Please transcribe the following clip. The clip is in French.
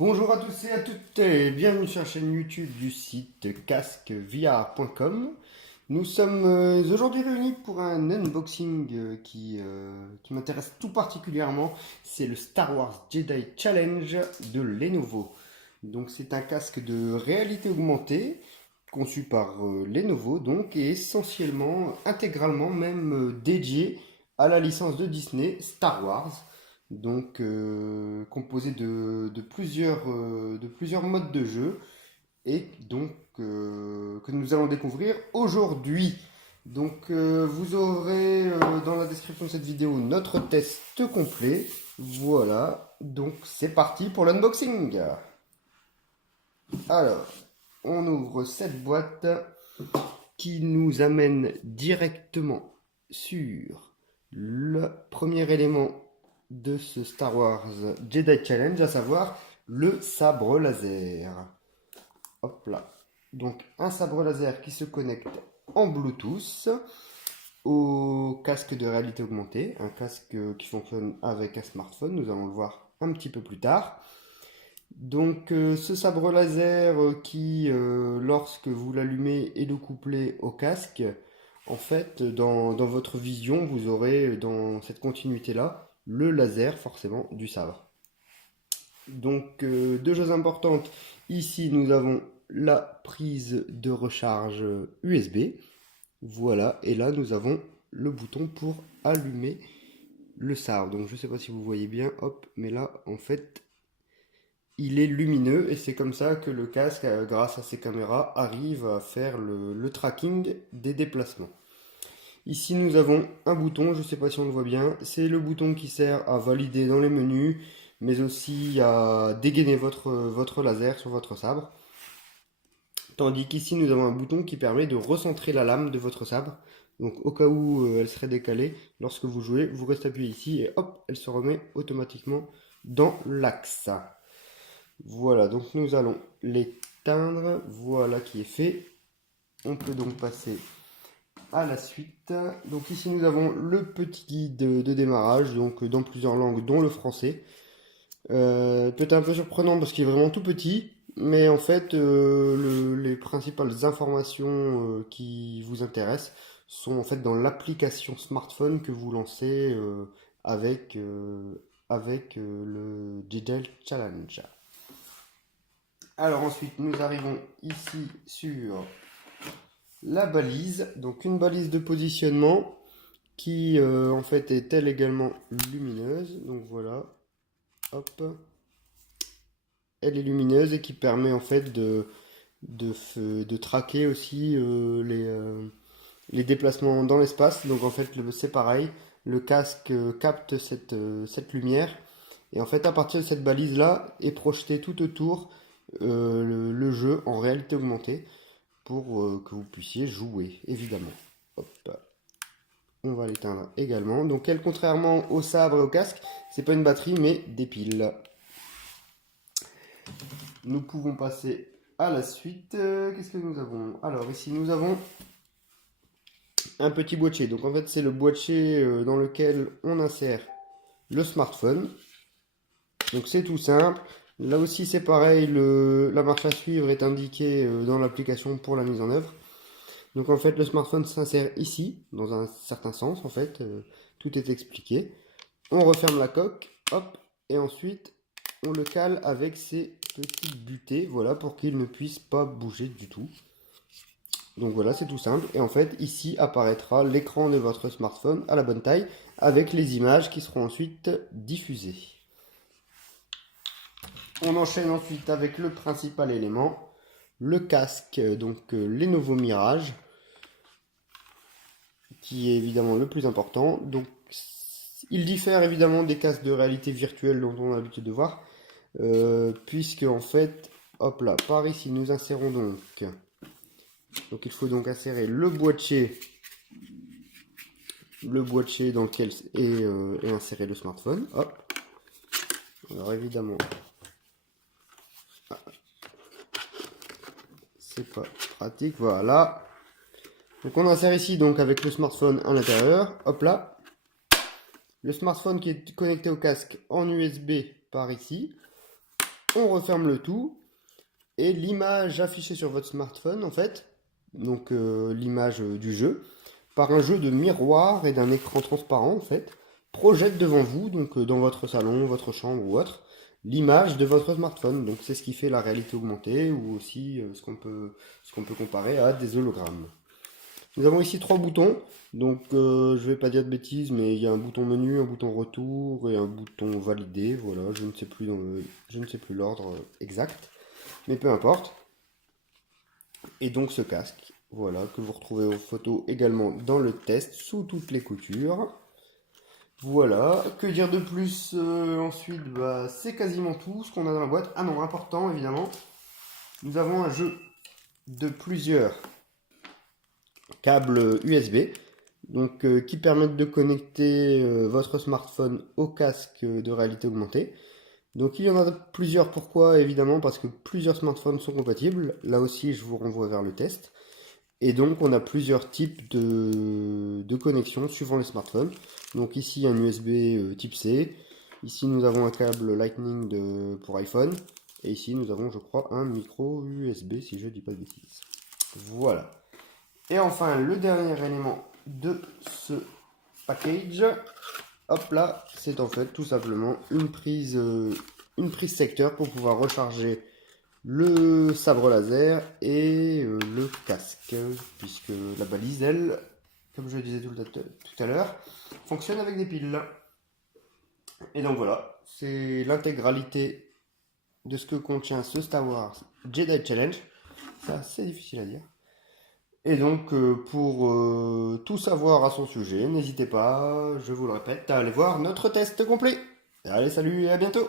Bonjour à tous et à toutes et bienvenue sur la chaîne YouTube du site casquevr.com. Nous sommes aujourd'hui réunis pour un unboxing qui m'intéresse tout particulièrement. C'est le Star Wars Jedi Challenge de Lenovo. Donc c'est un casque de réalité augmentée conçu par Lenovo donc et essentiellement intégralement même dédié à la licence de Disney Star Wars. Donc composé de plusieurs modes de jeu et donc que nous allons découvrir aujourd'hui. Donc vous aurez dans la description de cette vidéo notre test complet. Voilà, donc c'est parti pour l'unboxing. Alors, on ouvre cette boîte qui nous amène directement sur le premier élément de ce Star Wars Jedi Challenge, à savoir le sabre laser. Hop là. Donc un sabre laser qui se connecte en Bluetooth au casque de réalité augmentée, un casque qui fonctionne avec un smartphone, nous allons le voir un petit peu plus tard. Donc ce sabre laser lorsque vous l'allumez et le couplez au casque, en fait dans votre vision vous aurez dans cette continuité là le laser forcément du sabre. Donc deux choses importantes, ici nous avons la prise de recharge USB, voilà, et là nous avons le bouton pour allumer le sabre. Donc je ne sais pas si vous voyez bien, hop, mais là en fait il est lumineux et c'est comme ça que le casque, grâce à ses caméras, arrive à faire le tracking des déplacements. Ici nous avons un bouton, je ne sais pas si on le voit bien, c'est le bouton qui sert à valider dans les menus, mais aussi à dégainer votre laser sur votre sabre. Tandis qu'ici nous avons un bouton qui permet de recentrer la lame de votre sabre. Donc au cas où elle serait décalée, lorsque vous jouez, vous restez appuyé ici et hop, elle se remet automatiquement dans l'axe. Voilà, donc nous allons l'éteindre, voilà qui est fait. On peut donc passer à la suite. Donc ici nous avons le petit guide de démarrage, donc dans plusieurs langues, dont le français. Peut-être un peu surprenant parce qu'il est vraiment tout petit, mais en fait les principales informations qui vous intéressent sont en fait dans l'application smartphone que vous lancez avec le Jedi Challenge. Alors ensuite nous arrivons ici sur la balise, donc une balise de positionnement qui en fait est elle également lumineuse, donc voilà, hop, elle est lumineuse et qui permet en fait de traquer aussi les déplacements dans l'espace. Donc en fait c'est pareil, le casque capte cette lumière et en fait à partir de cette balise là est projeté tout autour le jeu en réalité augmentée pour que vous puissiez jouer évidemment. Hop. On va l'éteindre également. Donc elle, contrairement au sabre et au casque, c'est pas une batterie mais des piles. Nous pouvons passer à la suite. Qu'est-ce que nous avons? Alors ici nous avons un petit boîtier. Donc en fait c'est le boîtier dans lequel on insère le smartphone. Donc c'est tout simple. Là aussi c'est pareil, la marche à suivre est indiquée dans l'application pour la mise en œuvre. Donc en fait le smartphone s'insère ici, dans un certain sens en fait, tout est expliqué. On referme la coque, hop, et ensuite on le cale avec ces petites butées, voilà, pour qu'il ne puisse pas bouger du tout. Donc voilà, c'est tout simple. Et en fait ici apparaîtra l'écran de votre smartphone à la bonne taille, avec les images qui seront ensuite diffusées. On enchaîne ensuite avec le principal élément, le casque, donc Lenovo Mirage, qui est évidemment le plus important. Donc il diffère évidemment des casques de réalité virtuelle dont on a l'habitude de voir, puisque en fait, hop là, par ici nous insérons donc il faut donc insérer le boîtier dans lequel est inséré le smartphone. Hop. Alors évidemment, c'est pas pratique, voilà. Donc on insère ici donc avec le smartphone à l'intérieur, hop là. Le smartphone qui est connecté au casque en USB par ici. on referme le tout et l'image affichée sur votre smartphone, en fait, donc l'image du jeu, par un jeu de miroir et d'un écran transparent, en fait, projette devant vous, donc dans votre salon, votre chambre ou autre, l'image de votre smartphone. Donc c'est ce qui fait la réalité augmentée ou aussi ce qu'on peut comparer à des hologrammes. Nous avons ici trois boutons, donc je vais pas dire de bêtises, mais il y a un bouton menu, un bouton retour et un bouton valider. Voilà, je ne sais plus l'ordre exact, mais peu importe. Et donc ce casque, voilà, que vous retrouvez aux photos également dans le test sous toutes les coutures. Voilà, que dire de plus ensuite, bah, c'est quasiment tout ce qu'on a dans la boîte. Ah non, important évidemment, nous avons un jeu de plusieurs câbles USB, donc qui permettent de connecter votre smartphone au casque de réalité augmentée. Donc il y en a plusieurs, pourquoi? Évidemment parce que plusieurs smartphones sont compatibles. Là aussi, je vous renvoie vers le test. Et donc on a plusieurs types de connexions suivant les smartphones. Donc ici un USB type C. Ici nous avons un câble Lightning pour iPhone. Et ici nous avons, je crois, un micro USB si je ne dis pas de bêtises. Voilà. Et enfin, le dernier élément de ce package, hop là, c'est en fait tout simplement une prise secteur pour pouvoir recharger le sabre laser et le casque, puisque la balise, elle, comme je le disais tout à l'heure, fonctionne avec des piles. Et donc voilà, c'est l'intégralité de ce que contient ce Star Wars Jedi Challenge. C'est assez difficile à dire. Et donc, pour tout savoir à son sujet, n'hésitez pas, je vous le répète, à aller voir notre test complet. Allez, salut et à bientôt!